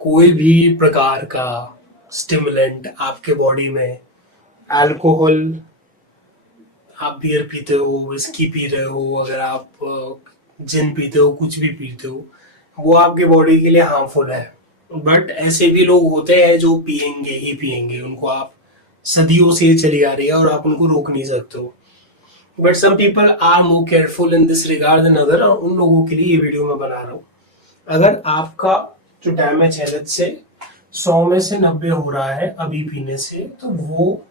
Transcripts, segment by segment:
कोई भी प्रकार का स्टिमुलेंट आपके बॉडी में, अल्कोहल, आप बियर पीते हो, विस्की पी रहे हो, अगर आप जिन पीते हो, कुछ भी पीते हो, वो आपके बॉडी के लिए हार्मफुल है। बट ऐसे भी लोग होते हैं जो पियेंगे ही पियेंगे, उनको आप सदियों से चली आ रही है और आप उनको रोक नहीं सकते हो। But some people are more careful in this regard than other, और उन लोगों के लिए ये वीडियो मैं बना रहा हूँ। अगर आपका जो डैमेज है लेट्स से 100 में से 90 हो रहा है अभी पीने से, तो वो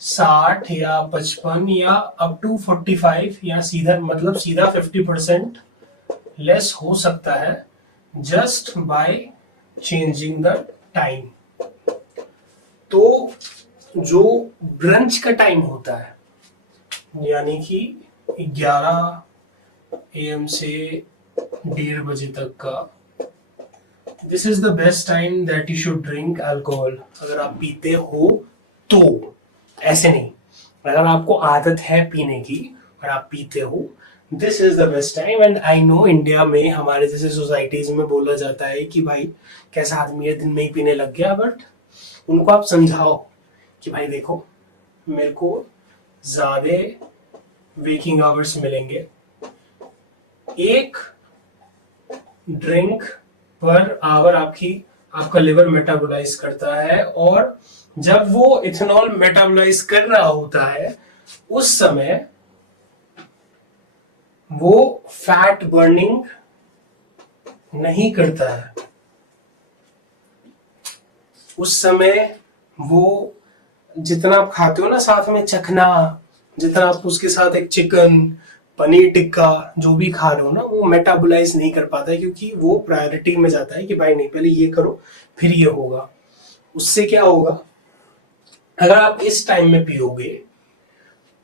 60 या 55 या अप टू 45 या सीधा मतलब सीधा 50% लेस हो सकता है, just by changing the time. तो जो ब्रंच का टाइम होता है, यानी कि 11 AM से 1:30 बजे तक का, this is the best time that you should drink alcohol. अगर आप पीते हो तो, ऐसे नहीं, अगर आपको आदत है पीने की और आप पीते हो, this is the best time. And I know India में हमारे जैसे सोसाइटीज में बोला जाता है कि भाई कैसा आदमी है, दिन में ही पीने लग गया। बट उनको आप समझाओ कि भाई देखो, मेरे को ज्यादा वेकिंग आवर्स मिलेंगे, एक ड्रिंक पर आवर आपका लिवर मेटाबोलाइज करता है, और जब वो इथेनॉल मेटाबोलाइज कर रहा होता है उस समय वो फैट बर्निंग नहीं करता है। उस समय वो जितना आप खाते हो ना, साथ में चखना, जितना आप उसके साथ एक चिकन, पनीर टिक्का जो भी खा रहे हो ना, वो मेटाबोलाइज नहीं कर पाता है, क्योंकि वो प्रायोरिटी में जाता है कि भाई नहीं, पहले ये करो फिर ये होगा। उससे क्या होगा, अगर आप इस टाइम में पियोगे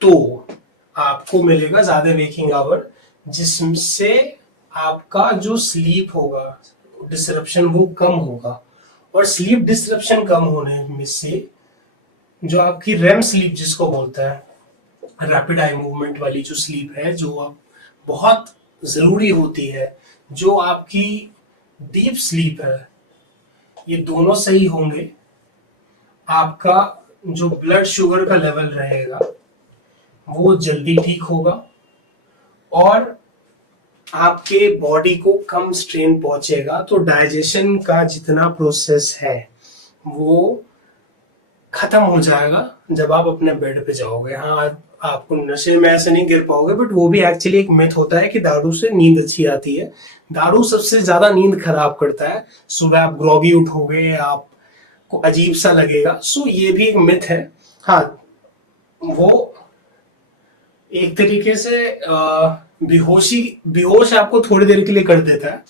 तो आपको मिलेगा ज्यादा वेकिंग आवर, जिससे आपका जो स्लीप होगा डिसरप्शन वो कम होगा। और स्लीप डिसरप्शन कम होने में से जो आपकी रेम स्लीप जिसको बोलता है, रैपिड आई मूवमेंट वाली जो स्लीप है, जो आप बहुत जरूरी होती है, जो आपकी डीप स्लीप है, ये दोनों सही होंगे, आपका जो ब्लड शुगर का लेवल रहेगा वो जल्दी ठीक होगा, और आपके बॉडी को कम स्ट्रेन पहुंचेगा। तो डाइजेशन का जितना प्रोसेस है वो खत्म हो जाएगा जब आप अपने बेड पे जाओगे। हाँ, आपको नशे में ऐसे नहीं गिर पाओगे, बट वो भी एक्चुअली एक मिथ होता है कि दारू से नींद अच्छी आती है। दारू सबसे ज्यादा नींद खराब करता है। सुबह आप ग्रॉगी उठोगे, आपको अजीब सा लगेगा। सो ये भी एक मिथ है। हाँ, वो एक तरीके से बेहोश आपको थोड़ी देर के लिए कर देता है,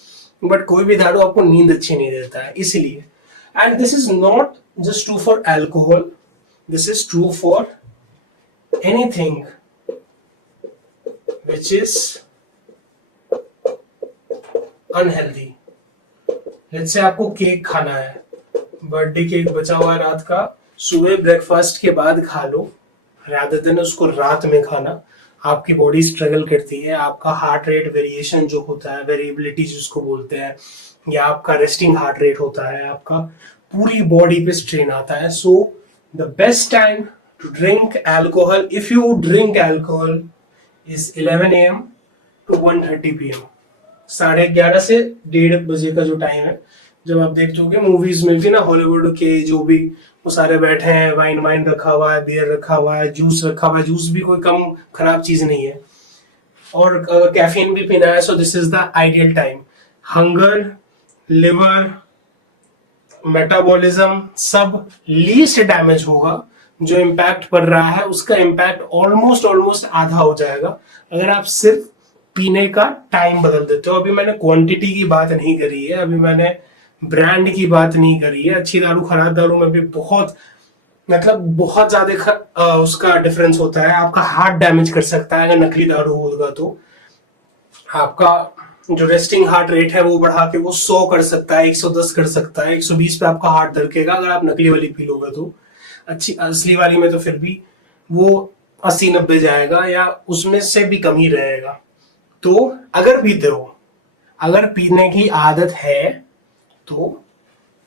बट कोई भी दारू आपको नींद अच्छी नहीं देता है, इसलिए। And this is not just true for alcohol, this is true for anything which is unhealthy. let's say आपको केक खाना है, बर्थडे केक बचा हुआ है रात का, सुबह ब्रेकफास्ट के बाद खा लो, रादर देन उसको रात में खाना। आपकी बॉडी स्ट्रगल करती है, आपका हार्ट रेट वेरिएशन जो होता है, वेरिएबिलिटी जिसको बोलते हैं, या आपका रेस्टिंग हार्ट रेट होता है, आपका पूरी बॉडी पे स्ट्रेन आता है। So the best time to drink alcohol, if you drink alcohol, is 11 AM to 1:30 PM। 11:30 से 1:30 का जो टाइम है, जब आप देखते हो मूवीज में भी ना, हॉलीवुड के जो भी वो सारे बैठे हैं, वाइन रखा हुआ है, बियर रखा हुआ है, जूस रखा हुआ है। जूस भी कोई कम खराब चीज नहीं है, और अगर कैफीन भी पीना है, so this is the ideal time. Hunger, liver, metabolism सब लीस्ट डैमेज होगा। जो इम्पैक्ट पड़ रहा है उसका इम्पैक्ट ऑलमोस्ट आधा हो जाएगा अगर आप सिर्फ पीने का टाइम बदल देते हो। अभी मैंने क्वांटिटी की बात नहीं करी है, अभी मैंने ब्रांड की बात नहीं करी है। अच्छी दारू खराब दारू में भी बहुत बहुत ज्यादा उसका डिफरेंस होता है। आपका हार्ट डैमेज कर सकता है अगर नकली दारू होगा तो। आपका जो रेस्टिंग हार्ट रेट है वो बढ़ा के वो 100 कर सकता है, 110 कर सकता है, 120 पे आपका हार्ट धड़केगा अगर आप नकली वाली पी लोगे तो। अच्छी असली वाली में तो फिर भी वो 80-90 जाएगा या उसमें से भी कम ही रहेगा। तो अगर पीते हो, अगर पीने की आदत है तो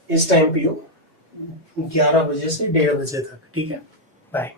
इस टाइम पियो, 11 बजे से 1:30 बजे तक, ठीक है। बाय।